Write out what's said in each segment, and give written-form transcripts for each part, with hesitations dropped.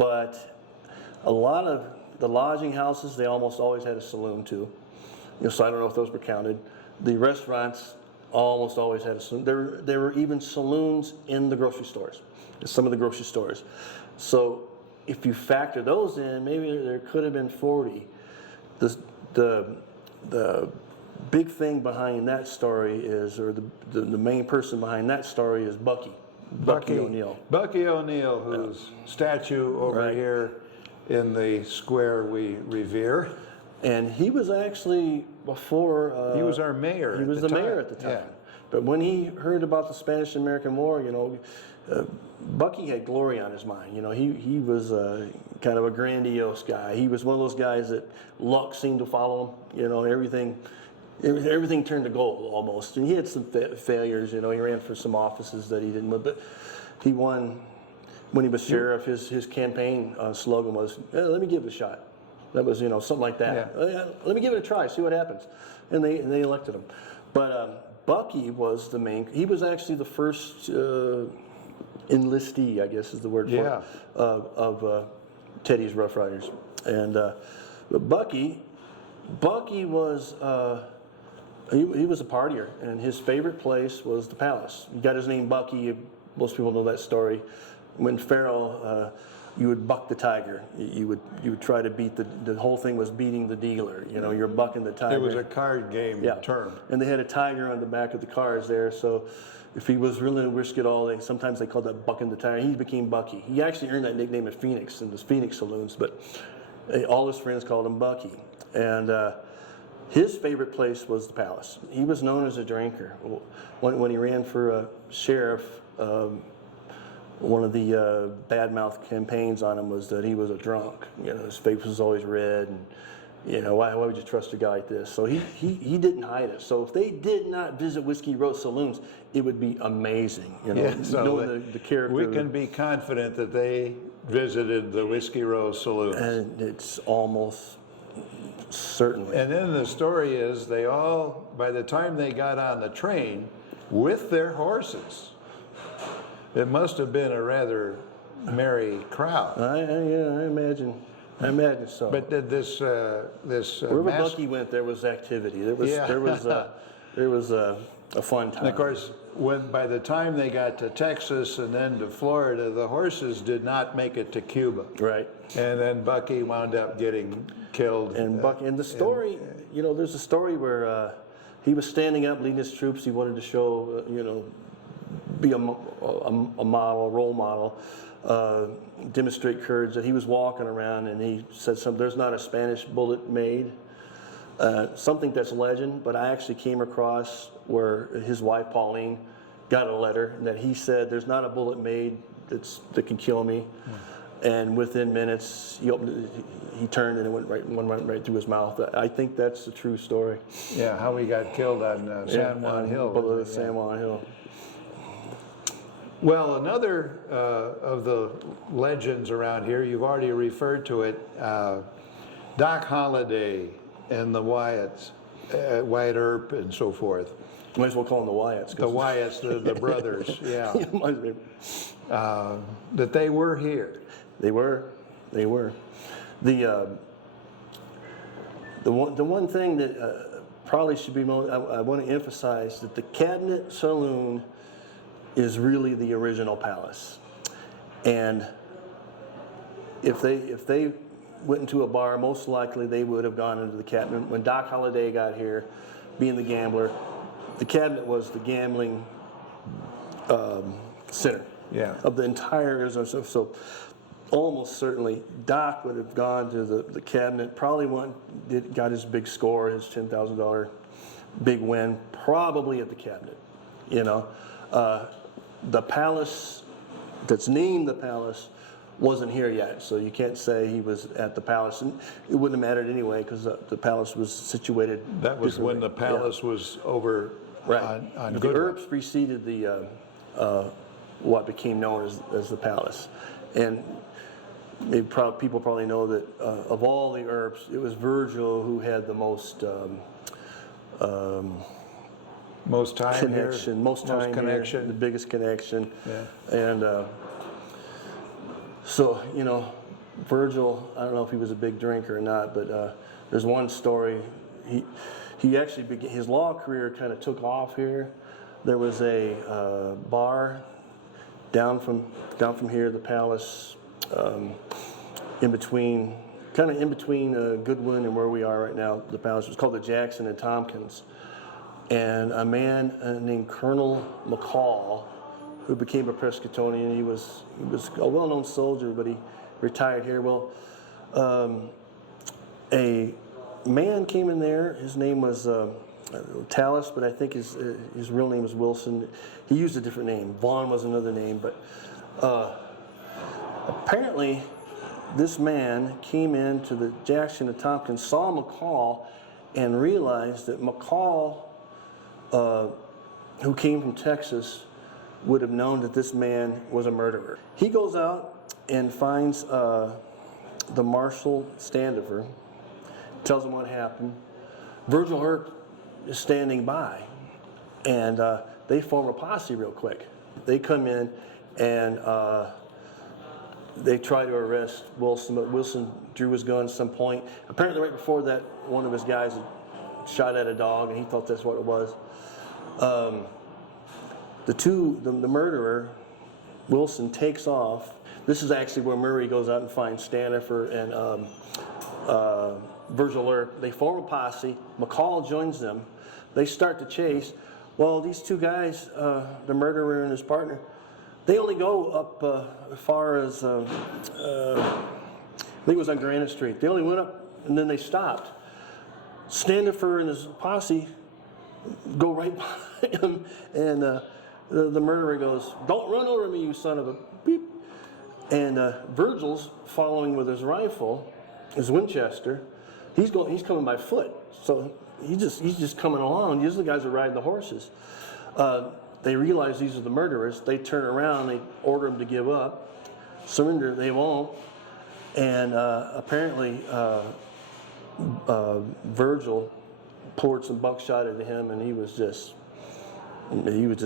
But a lot of the lodging houses, they almost always had a saloon too. So I don't know if those were counted. The restaurants almost always had a saloon. There were even saloons in the grocery stores, some of the grocery stores. So if you factor those in, maybe there could have been 40. The big thing behind that story is, or the main person behind that story is Bucky O'Neill. Bucky O'Neill, whose statue over here in the square we revere. And he was actually before... he was our mayor. He was the mayor at the time. Yeah. But when he heard about the Spanish-American War, Bucky had glory on his mind. He was kind of a grandiose guy. He was one of those guys that luck seemed to follow him. Everything turned to gold almost. And he had some failures. He ran for some offices that he didn't win, but he won when he was sheriff. His campaign slogan was, "Let me give it a shot." That was, something like that. Yeah. Let me give it a try, see what happens. And they elected him. But Bucky was the main, he was actually the first enlistee, I guess is the word for it, of Teddy's Rough Riders. And but Bucky was, he was a partier, and his favorite place was the Palace. He got his name Bucky, most people know that story. When Pharaoh, you would buck the tiger. You would try to beat the whole thing was beating the dealer. You're bucking the tiger. It was a card game term. And they had a tiger on the back of the cars there. So if he was really to risk it all, sometimes they called that bucking the tiger. He became Bucky. He actually earned that nickname at Phoenix in the Phoenix saloons, but all his friends called him Bucky. And his favorite place was the Palace. He was known as a drinker. When he ran for sheriff, one of the bad-mouth campaigns on him was that he was a drunk. His face was always red, and why would you trust a guy like this? So he didn't hide it. So if they did not visit Whiskey Row saloons, it would be amazing. So knowing the character. We can be confident that they visited the Whiskey Row saloons. And it's almost certainly. And then the story is they all, by the time they got on the train with their horses, it must have been a rather merry crowd. I imagine so. But did this wherever Bucky went, there was activity. There was a fun time. And of course, by the time they got to Texas and then to Florida, the horses did not make it to Cuba. Right. And then Bucky wound up getting killed. And Bucky, and the story, there's a story where he was standing up leading his troops. He wanted to show, be a model, a role model, demonstrate courage. That he was walking around and he said something. There's not a Spanish bullet made. Something that's legend, but I actually came across where his wife Pauline got a letter that he said, "There's not a bullet made that can kill me." And within minutes, he turned and it went right through his mouth. I think that's the true story. Yeah, how he got killed on San Juan Hill. Below San Juan Hill. Well, another of the legends around here, you've already referred to it, Doc Holliday and the Wyatts, Wyatt Earp and so forth. Might as well call them the Wyatts. The Wyatts, the brothers, yeah. That they were here. They were. The one thing that probably should be I want to emphasize that the Cabinet Saloon is really the original Palace, and if they went into a bar, most likely they would have gone into the Cabinet. When Doc Holliday got here, being the gambler, the Cabinet was the gambling center of the entire Arizona. So almost certainly Doc would have gone to the Cabinet, probably got his big score, his $10,000 big win, probably at the Cabinet. The Palace that's named the Palace wasn't here yet, so you can't say he was at the Palace, and it wouldn't have mattered anyway because the Palace was situated. That was when the Palace was over on the Earps preceded the what became known as the Palace, and people probably know that of all the Earps, it was Virgil who had the most time connection, here, most connection, here, the biggest connection, and so Virgil, I don't know if he was a big drinker or not, but there's one story. He actually began, his law career kind of took off here. There was a bar down from here, the Palace, in between Goodwin and where we are right now, the Palace. It was called the Jackson and Tompkins. And a man named Colonel McCall, who became a Prescottonian, he was a well-known soldier, but he retired here. Well, a man came in there. His name was Tallis, but I think his real name was Wilson. He used a different name. Vaughn was another name, but apparently this man came into the Jackson and Tompkins, saw McCall, and realized that McCall, who came from Texas, would have known that this man was a murderer. He goes out and finds the Marshal Standifer, tells him what happened. Virgil Earp is standing by, and they form a posse real quick. They come in and they try to arrest Wilson, but Wilson drew his gun at some point. Apparently right before that, one of his guys had shot at a dog, and he thought that's what it was. The murderer, Wilson, takes off. This is actually where Murray goes out and finds Standifer and Virgil Earp. They form a posse. McCall joins them. They start to chase. Well, these two guys, the murderer and his partner, they only go up as far as, I think it was on Granite Street. They only went up and then they stopped. Standifer and his posse go right by him, and the murderer goes, "Don't run over me, you son of a beep." And Virgil's following with his rifle, his Winchester. He's coming by foot, so he's just coming along. These are the guys that ride the horses. They realize these are the murderers. They turn around. They order them to give up, surrender. They won't, and apparently Virgil poured some buckshot into him, and he was just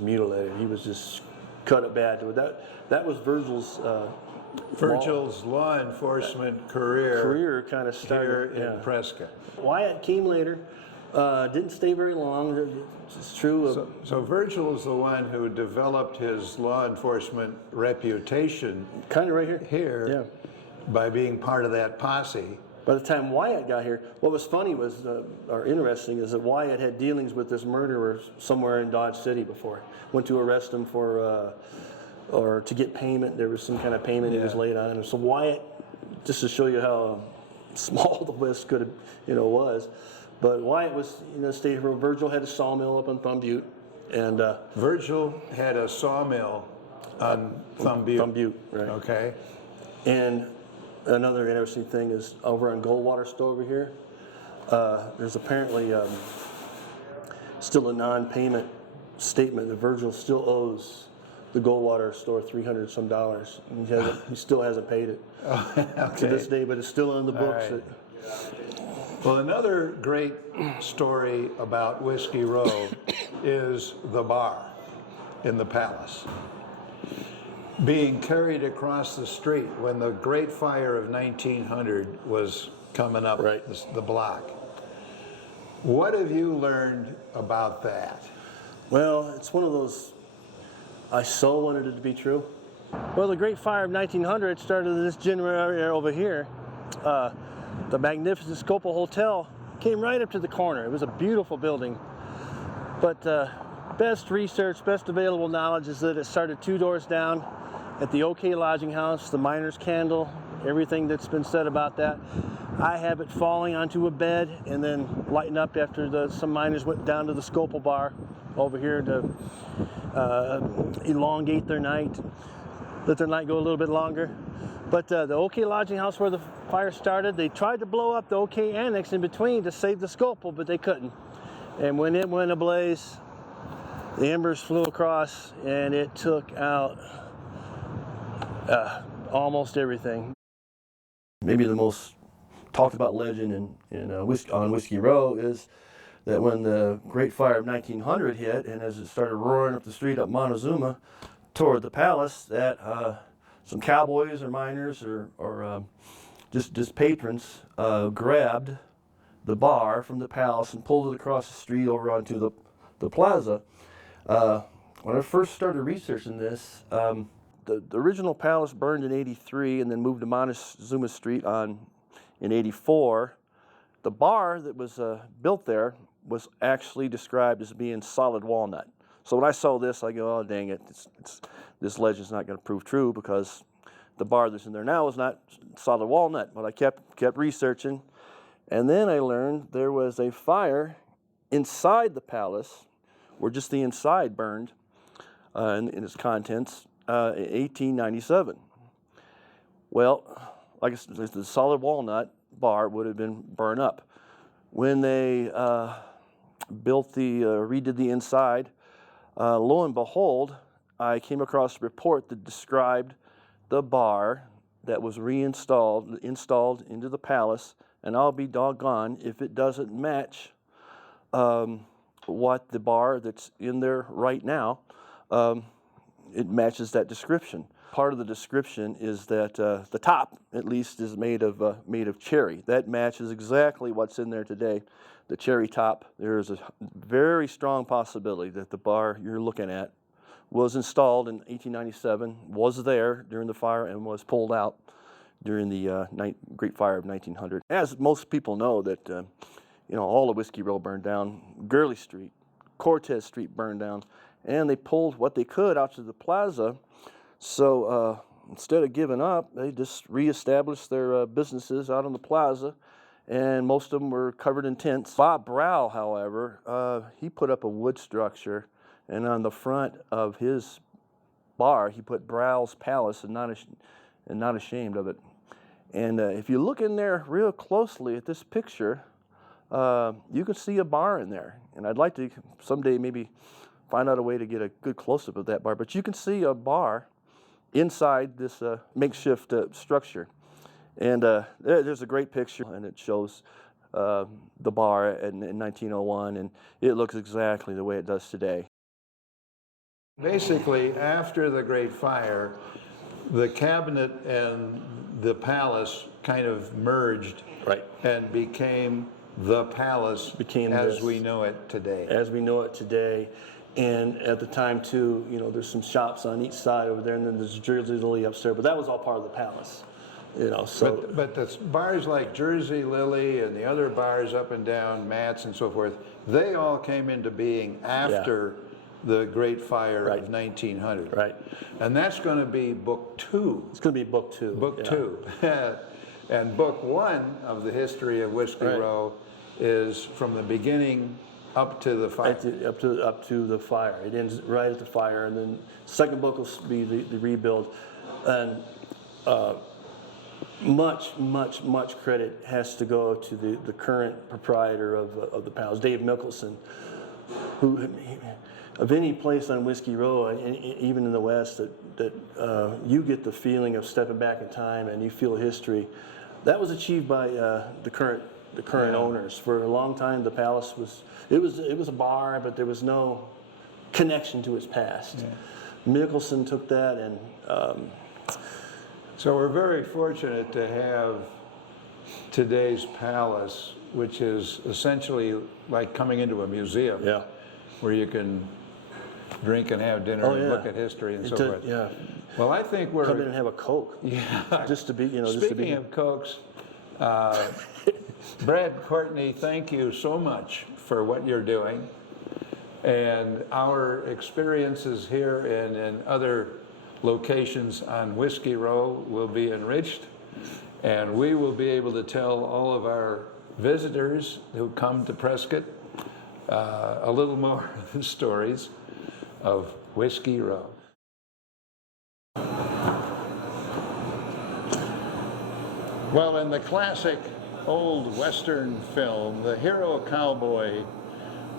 mutilated. He was just cut it bad. That was Virgil's law enforcement career kind of started here in Prescott. Wyatt came later, didn't stay very long. It's true. So Virgil is the one who developed his law enforcement reputation. Kind of right here. Here, by being part of that posse. By the time Wyatt got here, what was funny was, or interesting, is that Wyatt had dealings with this murderer somewhere in Dodge City before. Went to arrest him for, or to get payment. There was some kind of payment he was laid on him. So Wyatt, just to show you how small the West could have, was. But Wyatt was, stayed here. Virgil had a sawmill up on Thumb Butte, and Virgil had a sawmill on Thumb Butte. Thumb Butte, right? Okay. And another interesting thing is over on Goldwater store over here, there's apparently still a non-payment statement that Virgil still owes the Goldwater store $300 some. He still hasn't paid it to this day, but it's still in the books. Right. Well, another great story about Whiskey Row is the bar in the Palace being carried across the street when the Great Fire of 1900 was coming up the block. What have you learned about that? Well, it's one of those, I so wanted it to be true. Well, the Great Fire of 1900 started in this general area over here. The magnificent Scopel Hotel came right up to the corner. It was a beautiful building. But best research, best available knowledge is that it started 2 doors down at the OK Lodging House, the Miner's Candle, everything that's been said about that. I have it falling onto a bed and then lighting up after some miners went down to the Scopel bar over here to elongate their night, let their night go a little bit longer. But the OK Lodging House where the fire started, they tried to blow up the OK Annex in between to save the Scopel, but they couldn't. And when it went ablaze, the embers flew across and it took out almost everything. Maybe the most talked about legend on Whiskey Row is that when the Great Fire of 1900 hit, and as it started roaring up the street up Montezuma toward the Palace, that some cowboys or miners or just patrons grabbed the bar from the palace and pulled it across the street over onto the plaza. When I first started researching this, the original palace burned in '83 and then moved to Montezuma Street in '84. The bar that was built there was actually described as being solid walnut. So when I saw this, I go, oh, dang it, this legend's not going to prove true because the bar that's in there now is not solid walnut. But I kept researching, and then I learned there was a fire inside the palace where just the inside burned in its contents in 1897. Well, like I said, the solid walnut bar would have been burned up. When they redid the inside, lo and behold, I came across a report that described the bar that was installed into the palace, and I'll be doggone if it doesn't match what the bar that's in there right now, it matches that description. Part of the description is that the top, at least, is made of cherry. That matches exactly what's in there today, the cherry top. There is a very strong possibility that the bar you're looking at was installed in 1897, was there during the fire, and was pulled out during the Great Fire of 1900. As most people know, that all of Whiskey Row burned down, Gurley Street, Cortez Street burned down, and they pulled what they could out to the plaza. So instead of giving up, they just reestablished their businesses out on the plaza, and most of them were covered in tents. Bob Brow, however, he put up a wood structure, and on the front of his bar, he put Brow's Palace, and not ashamed of it. And if you look in there real closely at this picture, you can see a bar in there. And I'd like to someday maybe find out a way to get a good close-up of that bar. But you can see a bar inside this makeshift structure. And there's a great picture, and it shows the bar in 1901, and it looks exactly the way it does today. Basically, after the Great Fire, the cabinet and the palace kind of merged, right, and became the palace as we know it today. As we know it today. And at the time, too, there's some shops on each side over there, and then there's Jersey Lily upstairs, but that was all part of the palace. So. But the bars like Jersey Lily and the other bars up and down, Matt's and so forth, they all came into being after the Great Fire of 1900. Right. And that's going to be book 2. It's going to be book 2. Book 2. And book 1 of the history of Whiskey Row is from the beginning up to the fire. Up to the fire. It ends right at the fire, and then second book will be the rebuild. And much credit has to go to the current proprietor of the palace, Dave Mickelson, who, of any place on Whiskey Row, even in the West, that you get the feeling of stepping back in time and you feel history. That was achieved by the current owners. For a long time, the palace was a bar, but there was no connection to its past. Yeah. Mickelson took that, and so we're very fortunate to have today's palace, which is essentially like coming into a museum, where you can drink and have dinner and look at history and so forth. Yeah. Well, I think we're come in and have a Coke. Yeah. Just to be, Speaking of Cokes, Brad, Courtney, thank you so much for what you're doing, and our experiences here and in other locations on Whiskey Row will be enriched, and we will be able to tell all of our visitors who come to Prescott a little more of the stories of Whiskey Row. Well, in the classic old Western film, the hero cowboy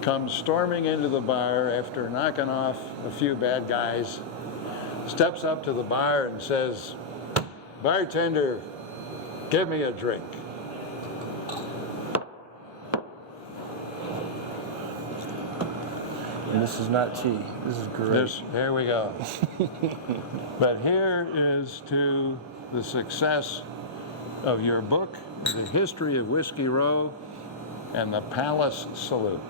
comes storming into the bar after knocking off a few bad guys, steps up to the bar and says, "Bartender, give me a drink." And this is not tea. This is great. Here we go. But here is to the success of your book, The History of Whiskey Row and the Palace Saloon.